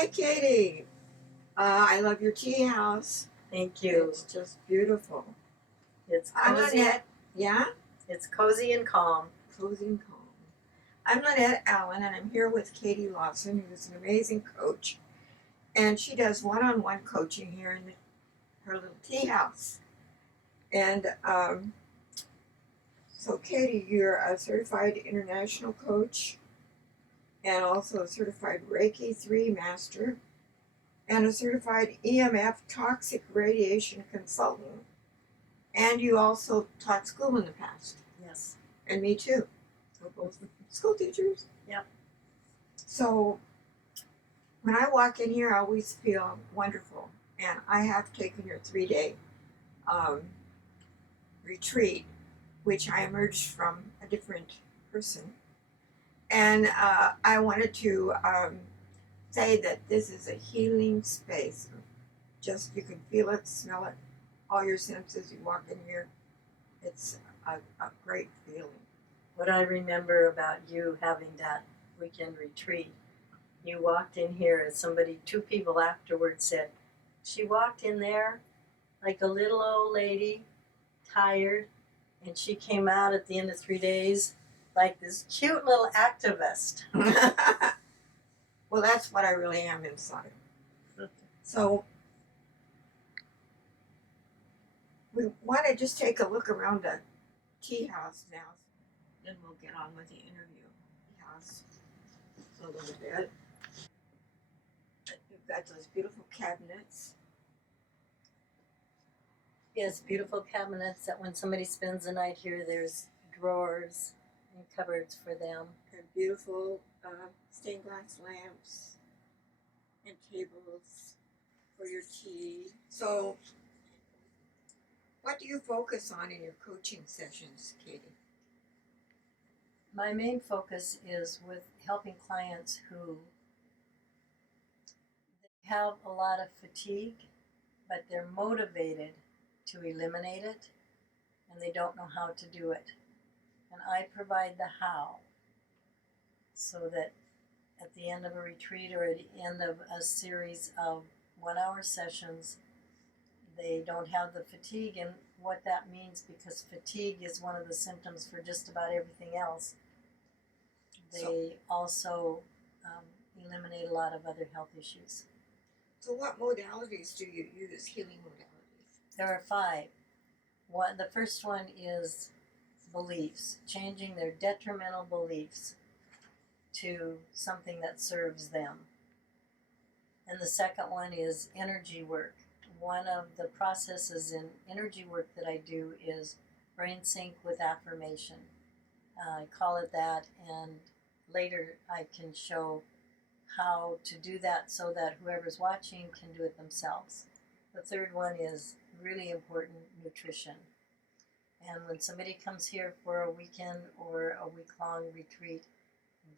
Hi, Katie. I love your tea house. Thank you. It's just beautiful. It's I'm cozy. Lynette. Yeah? It's cozy and calm. Cozy and calm. I'm Lynette Allen, and I'm here with Katie Lawson, who's an amazing coach. And she does one-on-one coaching here in her little tea house. And so, Katie, you're a certified international coach and also a certified Reiki 3 master and a certified EMF toxic radiation consultant. And you also taught school in the past. Yes. And me too. We're both school teachers. Yep. So when I walk in here, I always feel wonderful. And I have taken your 3-day retreat, which I emerged from a different person. And I wanted to say that this is a healing space. Just you can feel it, smell it, all your senses. You walk in here, it's a great feeling. What I remember about you having that weekend retreat, you walked in here as two people afterwards said, she walked in there like a little old lady, tired, and she came out at the end of 3 days like this cute little activist. Well, that's what I really am inside. So we want to just take a look around the tea house now. Then we'll get on with the interview. Tea house a little bit. You've got those beautiful cabinets. Yes, beautiful cabinets that when somebody spends the night here, there's drawers and cupboards for them. And beautiful stained glass lamps and tables for your tea. So what do you focus on in your coaching sessions, Katie? My main focus is with helping clients who have a lot of fatigue, but they're motivated to eliminate it, and they don't know how to do it. And I provide the how, so that at the end of a retreat or at the end of a series of 1-hour sessions, they don't have the fatigue. And what that means, because fatigue is one of the symptoms for just about everything else, they also eliminate a lot of other health issues. So what modalities do you use, healing modalities? There are 5. The first one is beliefs, changing their detrimental beliefs to something that serves them. And the second one is energy work. One of the processes in energy work that I do is brain sync with affirmation. I call it that, and later I can show how to do that so that whoever's watching can do it themselves. The third one is really important, nutrition. And when somebody comes here for a weekend or a week-long retreat,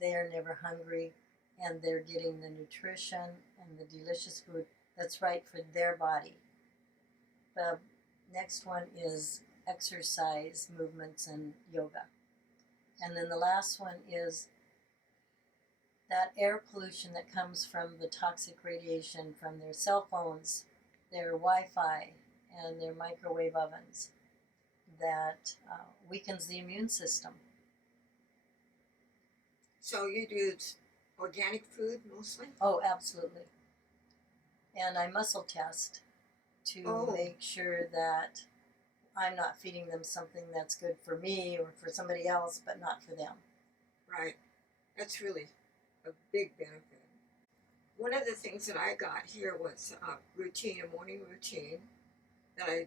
they're never hungry, and they're getting the nutrition and the delicious food that's right for their body. The next one is exercise, movements, and yoga. And then the last one is that air pollution that comes from the toxic radiation from their cell phones, their Wi-Fi, and their microwave ovens that weakens the immune system. So you do organic food mostly? Oh, absolutely. And I muscle test to make sure that I'm not feeding them something that's good for me or for somebody else, but not for them. Right. That's really a big benefit. One of the things that I got here was a morning routine that I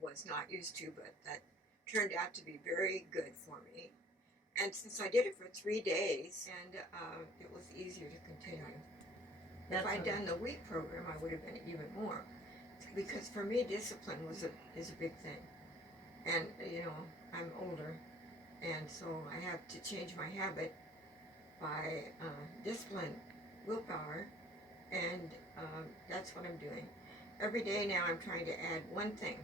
was not used to, but that turned out to be very good for me. And since I did it for 3 days, and it was easier to continue. If I'd done the week program, I would have been even more. Because for me, discipline is a big thing. And, I'm older, and so I have to change my habit by discipline, willpower, and that's what I'm doing. Every day now I'm trying to add one thing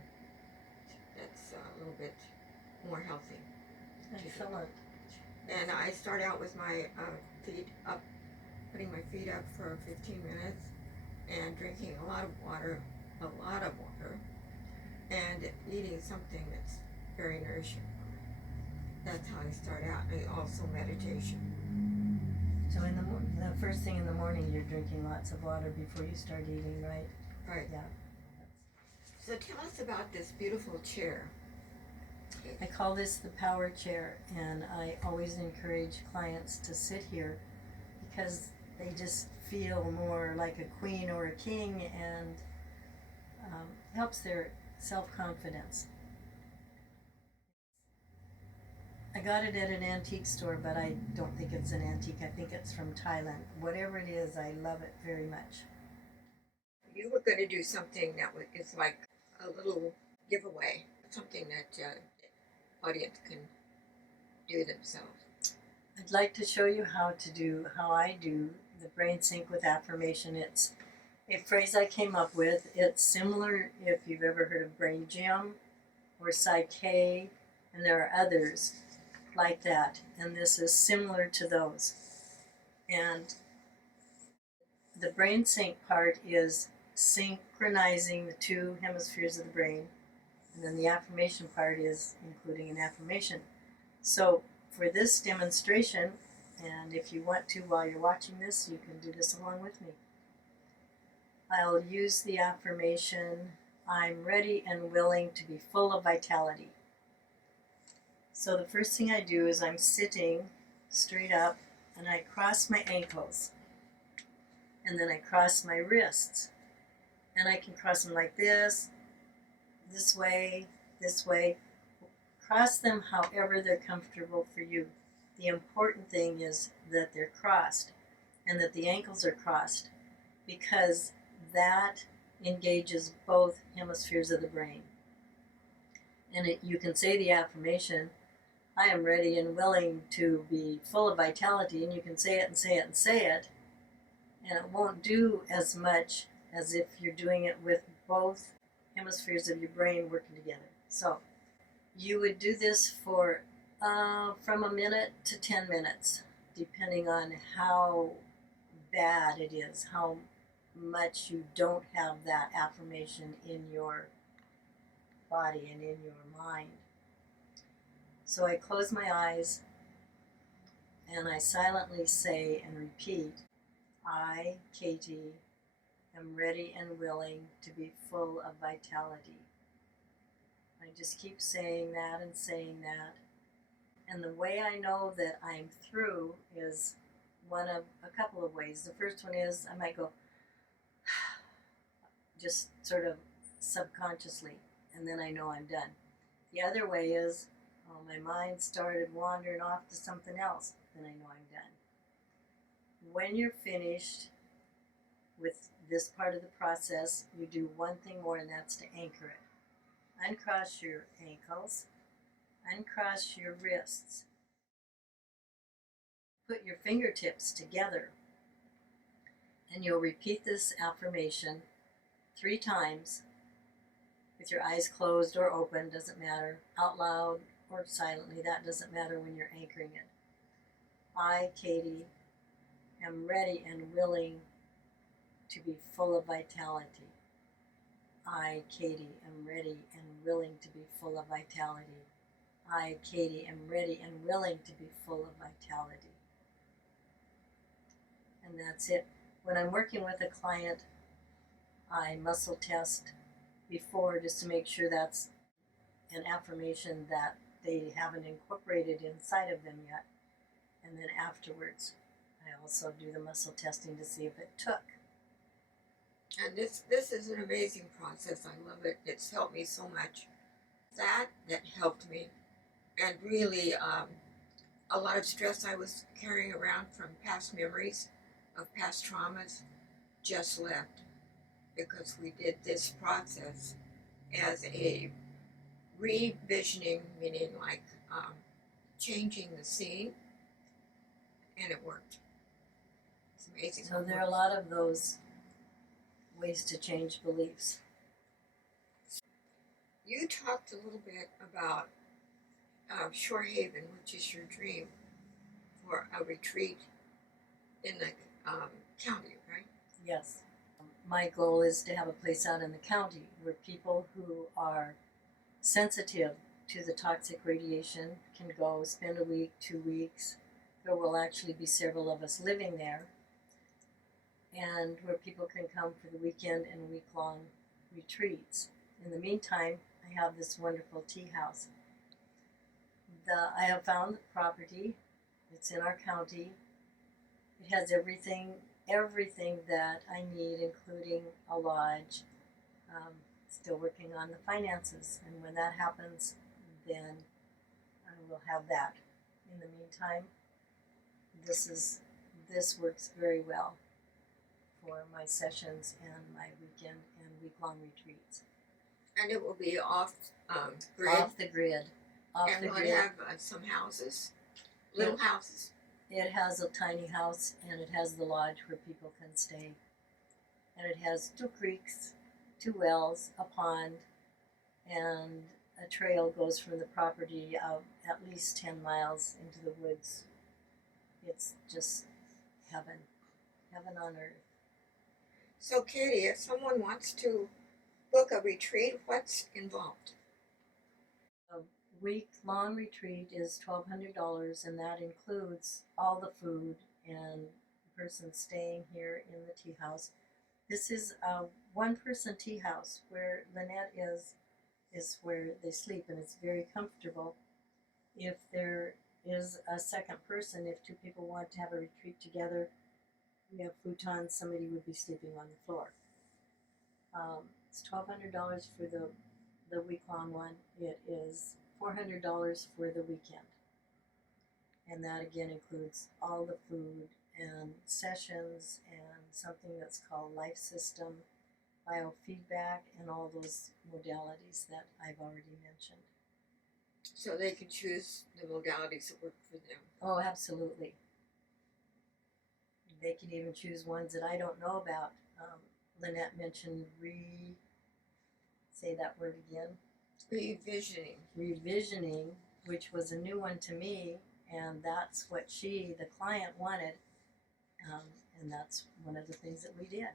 that's a little bit more healthy. Excellent. And I start out with my feet up putting my feet up for 15 minutes and drinking a lot of water, and eating something that's very nourishing for me. That's how I start out, and also meditation. So in the first thing in the morning, you're drinking lots of water before you start eating, right? Right. Yeah. So tell us about this beautiful chair. I call this the power chair, and I always encourage clients to sit here because they just feel more like a queen or a king, and helps their self-confidence. I got it at an antique store, but I don't think it's an antique. I think it's from Thailand. Whatever it is, I love it very much. You were going to do something that is like a little giveaway, something that the audience can do themselves. I'd like to show you how I do the brain sync with affirmation. It's a phrase I came up with. It's similar if you've ever heard of Brain Gym or Psych K, and there are others like that, and this is similar to those. And the brain sync part is synchronizing the two hemispheres of the brain, and then the affirmation part is including an affirmation. So for this demonstration, and if you want to while you're watching this, you can do this along with me. I'll use the affirmation, I'm ready and willing to be full of vitality. So the first thing I do is I'm sitting straight up and I cross my ankles, and then I cross my wrists, and I can cross them like this way, cross them however they're comfortable for you. The important thing is that they're crossed and that the ankles are crossed, because that engages both hemispheres of the brain. And you can say the affirmation, I am ready and willing to be full of vitality, and you can say it and say it and say it, and it won't do as much as if you're doing it with both hemispheres of your brain working together. So you would do this for from a minute to 10 minutes, depending on how bad it is, how much you don't have that affirmation in your body and in your mind. So I close my eyes and I silently say and repeat, I, Katie, am ready and willing to be full of vitality. I just keep saying that and saying that. And the way I know that I'm through is one of a couple of ways. The first one is I might go, just sort of subconsciously, and then I know I'm done. The other way is, my mind started wandering off to something else, then I know I'm done. When you're finished with this part of the process, you do one thing more, and that's to anchor it. Uncross your ankles, uncross your wrists, put your fingertips together, and you'll repeat this affirmation 3 times with your eyes closed or open, doesn't matter, out loud or silently, that doesn't matter when you're anchoring it. I, Katie, am ready and willing to be full of vitality. I, Katie, am ready and willing to be full of vitality. I, Katie, am ready and willing to be full of vitality. And that's it. When I'm working with a client, I muscle test before just to make sure that's an affirmation that they haven't incorporated inside of them yet. And then afterwards, I also do the muscle testing to see if it took. And this is an amazing process. I love it. It's helped me so much. That helped me, and really a lot of stress I was carrying around from past memories of past traumas just left, because we did this process as a revisioning, meaning like changing the scene, and it worked. It's amazing. So there are a lot of those ways to change beliefs. You talked a little bit about Shore Haven, which is your dream for a retreat in the county, right? Yes. My goal is to have a place out in the county where people who are sensitive to the toxic radiation can go spend a week, 2 weeks. There will actually be several of us living there, and where people can come for the weekend and week-long retreats. In the meantime, I have this wonderful tea house. I have found the property. It's in our county. It has everything that I need, including a lodge. Still working on the finances, and when that happens, then I will have that. In the meantime, this works very well for my sessions and my weekend and week-long retreats. And it will be off grid. Off the grid. And will it have some houses, little houses? It has a tiny house, and it has the lodge where people can stay. And it has 2 creeks, 2 wells, a pond, and a trail goes from the property of at least 10 miles into the woods. It's just heaven on earth. So, Katie, if someone wants to book a retreat, what's involved? A week-long retreat is $1,200, and that includes all the food and the person staying here in the tea house. This is a one-person tea house where Lynette is where they sleep, and it's very comfortable. If there is a second person, if 2 people want to have a retreat together, we have futons, somebody would be sleeping on the floor. It's $1,200 for the week-long one. It is $400 for the weekend. And that again includes all the food and sessions and something that's called life system, biofeedback, and all those modalities that I've already mentioned. So they can choose the modalities that work for them. Oh, absolutely. They can even choose ones that I don't know about. Lynette mentioned say that word again. Revisioning. Revisioning, which was a new one to me, and that's what the client wanted, and that's one of the things that we did.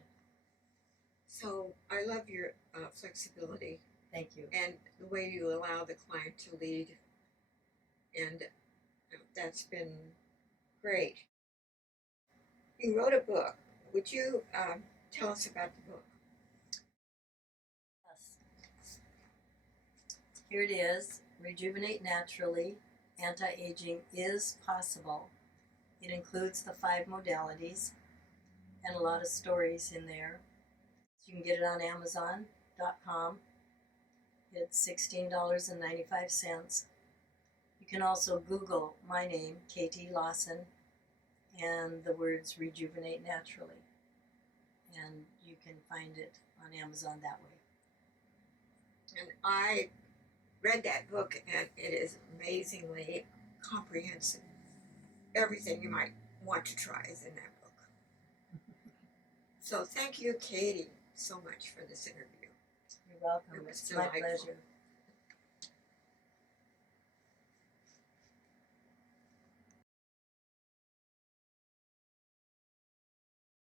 So I love your flexibility. Thank you. And the way you allow the client to lead, and that's been great. You wrote a book. Would you tell us about the book? Yes. Here it is. Rejuvenate naturally. Anti-aging is possible. It includes the 5 modalities and a lot of stories in there. You can get it on Amazon.com. It's $16.95. You can also Google my name, KT Lawson, and the words Rejuvenate Naturally. And you can find it on Amazon that way. And I read that book, and it is amazingly comprehensive. Everything you might want to try is in that book. So thank you, Katie, so much for this interview. You're welcome. It was It's my delightful. pleasure.